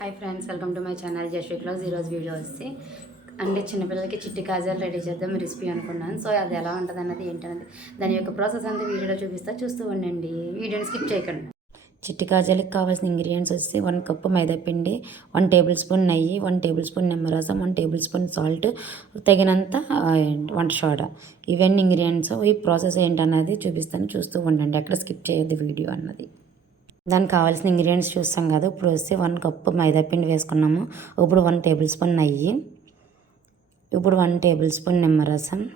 Hi friends welcome to my channel just class ఈరోజు video వచ్చి అంటే చిన్నపిల్లలకి చిట్టి కాజాలు రెడీ చేద్దాం రెసిపీ అనుకున్నాను. సో అది ఎలా ఉంటుంది అన్నది ఏంటన్నది దాని యొక్క ప్రాసెస్ అంతా వీడియోలో చూపిస్తా. చూస్తూ ఉండండి. వీడియోని స్కిప్ చేయకండి. చిట్టి కాజాలకి కావాల్సిన ఇంగ్రీడియంట్స్ వచ్చి వన్ కప్పు మైదాపిండి వన్ టేబుల్ స్పూన్ నెయ్యి వన్ టేబుల్ స్పూన్ నిమ్మరసం వన్ టేబుల్ స్పూన్ సాల్ట్ తగినంత వంట సోడా ఇవన్నీ ఇంగ్రీడియంట్స్ ఈ ప్రాసెస్ ఏంటన్నది చూపిస్తాను. చూస్తూ ఉండండి. ఎక్కడ స్కిప్ చేయొద్దు వీడియో అన్నది. దానికి కావాల్సిన ఇంగ్రీడియంట్స్ చూస్తాం కదా. ఇప్పుడు వస్తే వన్ కప్పు మైదా పిండి వేసుకున్నాము. ఇప్పుడు వన్ టేబుల్ స్పూన్ నెయ్యి. ఇప్పుడు వన్ టేబుల్ స్పూన్ నిమ్మరసం.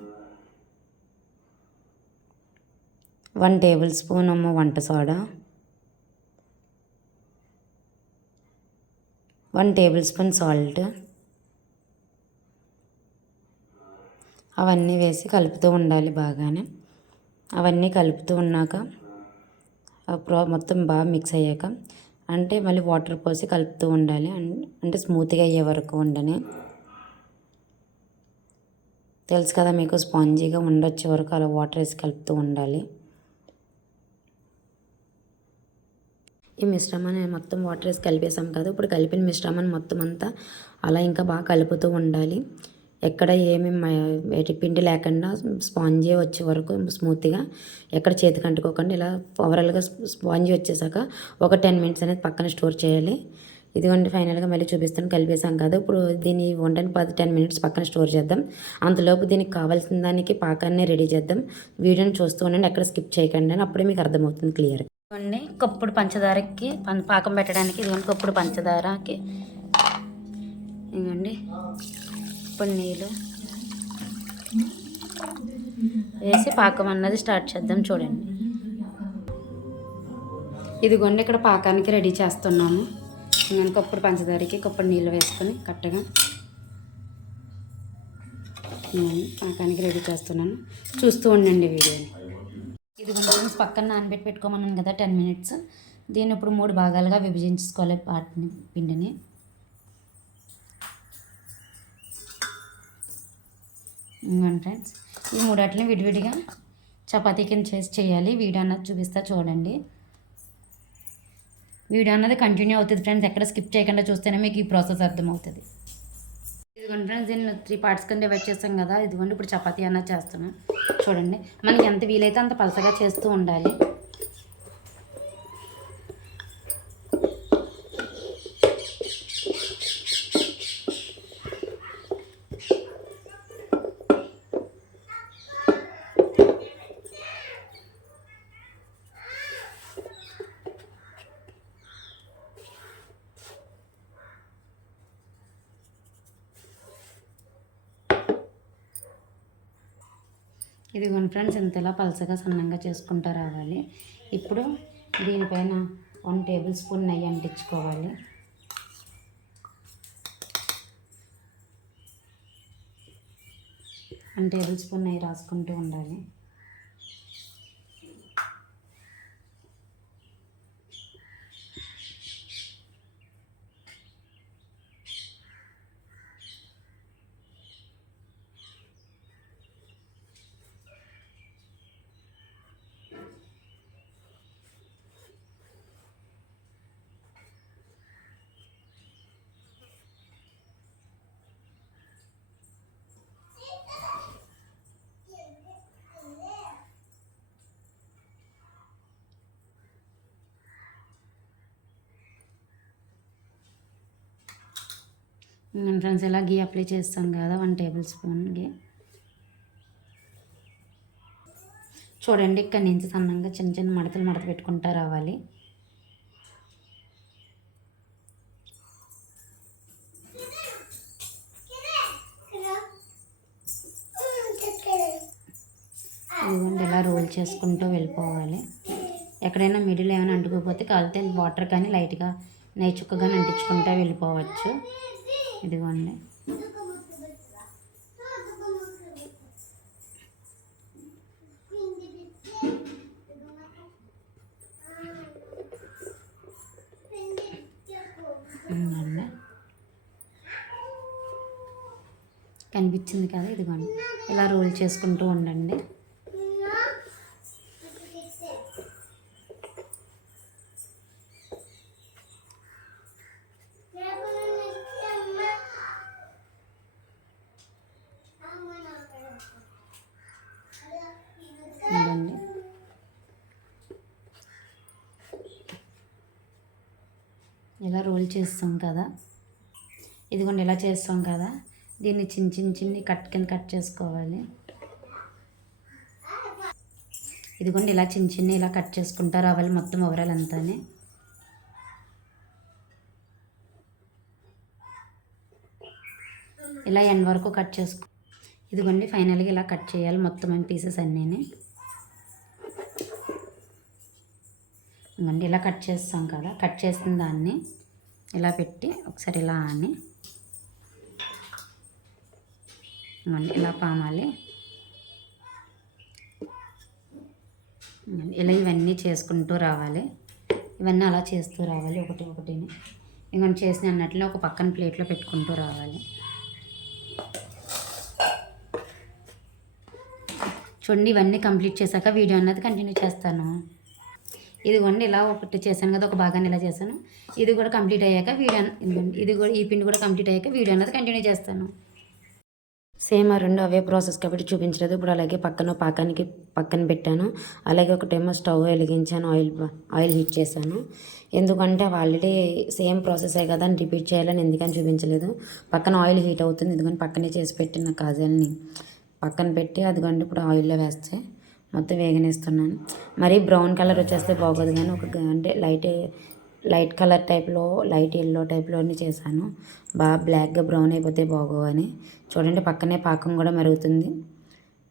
వన్ టేబుల్ స్పూన్ ఏమో వంట సోడా. One tablespoon salt. అవన్నీ వేసి కలుపుతూ ఉండాలి బాగానే. అవన్నీ కలుపుతూ ఉన్నాక ప్రో మొత్తం బాగా మిక్స్ అయ్యాక అంటే మళ్ళీ వాటర్ పోసి కలుపుతూ ఉండాలి. అంటే స్మూత్గా అయ్యే వరకు ఉండని. తెలుసు కదా మీకు స్పాంజీగా ఉండొచ్చే వరకు అలా వాటర్ వేసి కలుపుతూ ఉండాలి. ఈ మిశ్రమాన్ని మొత్తం వాటర్ వేసి కలిపేసాం కదా ఇప్పుడు కలిపిన మిశ్రమాన్ని మొత్తం అంతా అలా ఇంకా బాగా కలుపుతూ ఉండాలి. ఎక్కడ ఏమి పిండి లేకుండా స్పాంజీ వచ్చే వరకు స్మూత్గా ఎక్కడ చేతికి అంటుకోకుండా ఇలా ఓవరాల్గా స్పాంజీ వచ్చేసాక ఒక టెన్ మినిట్స్ అనేది పక్కన స్టోర్ చేయాలి. ఇదిగోండి ఫైనల్గా మళ్ళీ చూపిస్తాను. కలిపేసాం కదా. ఇప్పుడు దీన్ని వండని పది టెన్ మినిట్స్ పక్కన స్టోర్ చేద్దాం. అంతలోపు దీనికి కావాల్సిన దానికి పాకాన్ని రెడీ చేద్దాం. వీడియోని చూస్తూ ఉండండి. ఎక్కడ స్కిప్ చేయకండి అని అప్పుడే మీకు అర్థమవుతుంది క్లియర్ ఇదిగోండి. కప్పుడు పంచదారకి పం- పాకం పెట్టడానికి ఇదిగోండి కప్పుడు పంచదారకి. ఇదిగోండి. ఇప్పుడు నీళ్ళు. వేసి పాకం అన్నది స్టార్ట్ చేద్దాం చూడండి. ఇదిగోండి ఇక్కడ పాకానికి రెడీ చేస్తున్నాము నేను కొప్పుడు పంచదారకి కొప్పుడు నీళ్ళు వేసుకొని కట్టగా నేను పాకానికి రెడీ చేస్తున్నాను. చూస్తూ ఉండండి వీడియోని. ఇదిగోండి కొంచెం పక్కన నానబెట్టి పెట్టుకోమన్నాను కదా టెన్ మినిట్స్ దీన్ని ఇప్పుడు మూడు భాగాలుగా విభజించుకోవాలి వాటిని పిండిని. ఇంకోండి ఫ్రెండ్స్ ఈ మూడాటిని విడివిడిగా చపాతీ కింద చేసి చేయాలి. వీడియో అన్నది చూపిస్తా చూడండి. వీడియో అన్నది కంటిన్యూ అవుతుంది ఫ్రెండ్స్ ఎక్కడ స్కిప్ చేయకుండా చూస్తేనే మీకు ఈ ప్రాసెస్ అర్థమవుతుంది. ఇదిగోండి ఫ్రెండ్స్ దీన్ని త్రీ పార్ట్స్ కింద డివైడ్ చేస్తాం కదా ఇదిగోండి ఇప్పుడు చపాతీ అన్నది చేస్తున్నాం. చూడండి మనకి ఎంత వీలైతే అంత పలసగా చేస్తూ ఉండాలి. ఇదిగోండి ఫ్రెండ్స్ ఇంతలా పలసగా సన్నంగా చేసుకుంటూ రావాలి. ఇప్పుడు దీనిపైన వన్ టేబుల్ స్పూన్ నెయ్యి అంటించుకోవాలి. వన్ టేబుల్ స్పూన్ నెయ్యి రాసుకుంటూ ఉండాలి. ఫ్రెండ్స్ ఇలా గీ అప్లై చేస్తాం కదా వన్ టేబుల్ స్పూన్ గీ. చూడండి ఇక్కడ నుంచి సన్నంగా చిన్న చిన్న మడతలు మడత పెట్టుకుంటా రావాలి. ఇదిగోండి ఇలా రోల్ చేసుకుంటూ వెళ్ళిపోవాలి. ఎక్కడైనా మిడిల్ ఏమైనా అంటుకోకపోతే కాలితే వాటర్ కానీ లైట్గా నెయ్యి చుక్క కానీ అంటించుకుంటూ వెళ్ళిపోవచ్చు. ఇదిగోండి ఇదిగోండి కనిపించింది కదా ఇదిగోండి ఇలా రోల్ చేసుకుంటూ ఉండండి ఇలా రోల్ చేస్తాం కదా. ఇదిగోండి ఇలా చేస్తాం కదా. దీన్ని చిన్న చిన్న చిన్ని కట్ కింద కట్ చేసుకోవాలి. ఇదిగోండి ఇలా చిన్న చిన్న ఇలా కట్ చేసుకుంటా రావాలి మొత్తం ఓవరాల్ అంతానే ఇలా ఎండ్ వరకు కట్ చేసుకో ఇదిగోండి ఫైనల్గా ఇలా కట్ చేయాలి మొత్తం పీసెస్ అన్నీ ఇదిగోండి ఇలా కట్ చేస్తాం కదా. కట్ చేసిన దాన్ని ఇలా పెట్టి ఒకసారి ఇలా అని ఇదిగోండి ఇలా పామాలి. ఇలా ఇవన్నీ చేసుకుంటూ రావాలి. ఇవన్నీ అలా చేస్తూ రావాలి. ఒకటి ఒకటిని. ఇంకొని చేసిన అన్నట్లు ఒక పక్కన ప్లేట్లో పెట్టుకుంటూ రావాలి. చూడండి ఇవన్నీ కంప్లీట్ చేశాక వీడియో అన్నది కంటిన్యూ చేస్తాను. ఇదిగోండి ఇలా ఒకటి చేశాను కదా ఒక భాగాన్ని ఇలా చేశాను. ఇది కూడా కంప్లీట్ అయ్యాక వీడియో ఇది కూడా ఈ పిండి కూడా కంప్లీట్ అయ్యాక వీడియో అన్నది కంటిన్యూ చేస్తాను. సేమ్ ఆ రెండు అవే ప్రాసెస్ కాబట్టి చూపించలేదు. ఇప్పుడు అలాగే పక్కన పాకానికి పక్కన పెట్టాను. అలాగే ఒకటేమో స్టవ్ వెలిగించాను ఆయిల్ ఆయిల్ హీట్ చేశాను. ఎందుకంటే ఆల్రెడీ సేమ్ ప్రాసెసే కదా అని రిపీట్ చేయాలని ఎందుకని చూపించలేదు. పక్కన ఆయిల్ హీట్ అవుతుంది ఎందుకని పక్కనే చేసి పెట్టిన కాజల్ని పక్కన పెట్టి అదిగోండి ఇప్పుడు ఆయిల్లో వేస్తే మొత్తం వేగనిస్తున్నాను. మరీ బ్రౌన్ కలర్ వచ్చేస్తే బాగోదు కానీ ఒక అంటే లైట్ లైట్ కలర్ టైప్లో లైట్ ఎల్లో టైప్లోనే చేశాను. బాగా బ్లాక్గా బ్రౌన్ అయిపోతే బాగోవని చూడండి పక్కనే పాకం కూడా మరుగుతుంది.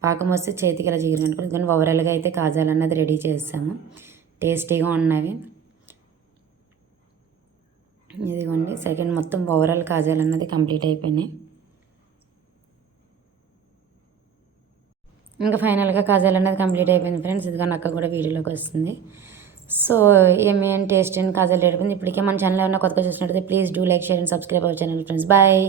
పాకం వస్తే చేతికి ఇలా జిగిరినట్టు కానీ ఓవరాల్గా అయితే కాజాలన్నది రెడీ చేసాము టేస్టీగా ఉన్నవి. ఇదిగోండి సెకండ్ మొత్తం ఓవరాల్ కాజాలు అన్నది కంప్లీట్ అయిపోయినాయి. ఇంకా ఫైనల్గా కాజల్ అనేది కంప్లీట్ అయిపోయింది ఫ్రెండ్స్. ఇదిగో నాకు కూడా వీడియోలోకి వస్తుంది. సో ఏమి టేస్ట్ అండ్ కాజల్ అయిపోయింది ఇప్పటికే మన ఛానల్ ఏమైనా కొత్తగా చూసినట్టయితే please do like share and subscribe our channel friends bye